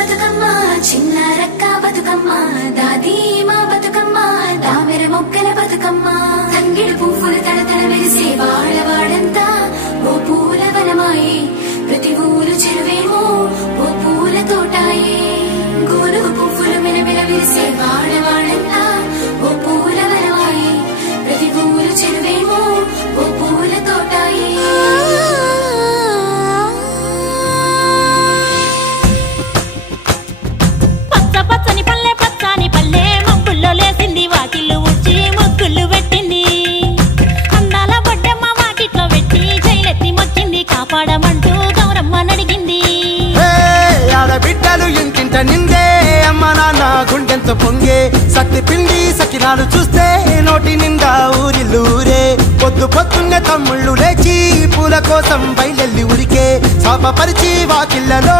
బతుకమ్మ చిన్న రక్క బతుకమ్మ దాది మా బతుకమ్మ దామెర మొక్కల బతుకమ్మ తంగిడి పువ్వులు తడతడ మెరిసే వాడవాడంతా ఓ పూల వనమాయే ప్రతి ఊరు చెరువేమో ఓ పూల తోటాయే గోనుగు పువ్వులు మెరమెర విరిసే వాడవాడంతా ఓ పూల వనమాయే ప్రతి ఊరు చెరువేమో ఓ పూల తోటాయే పచ్చని పల్లె పచ్చని పల్లె మబ్బుల్లో లేసింది వాకిళ్ళు ఉచ్చి ముగ్గులు పెట్టింది అందాల బొడ్డమ్మ వాకిట్లో పెట్టి జైలెత్తి మొచ్చింది కాపాడమంటూ గౌరమ్మ నడిగింది ఆడబిడ్డలు ఇంటింట నిందే అమ్మ నాన్న గుండెంతో పొంగే సత్తి పిండి సకినాలు చూస్తే నోటి నిండా ఊరిల్లూరే పొద్దు పొద్దున్నే తమ్ముళ్ళు లేచి పూల కోసం బయలెల్లి ఉరికే శాపపరిచి వాకిళ్ళలో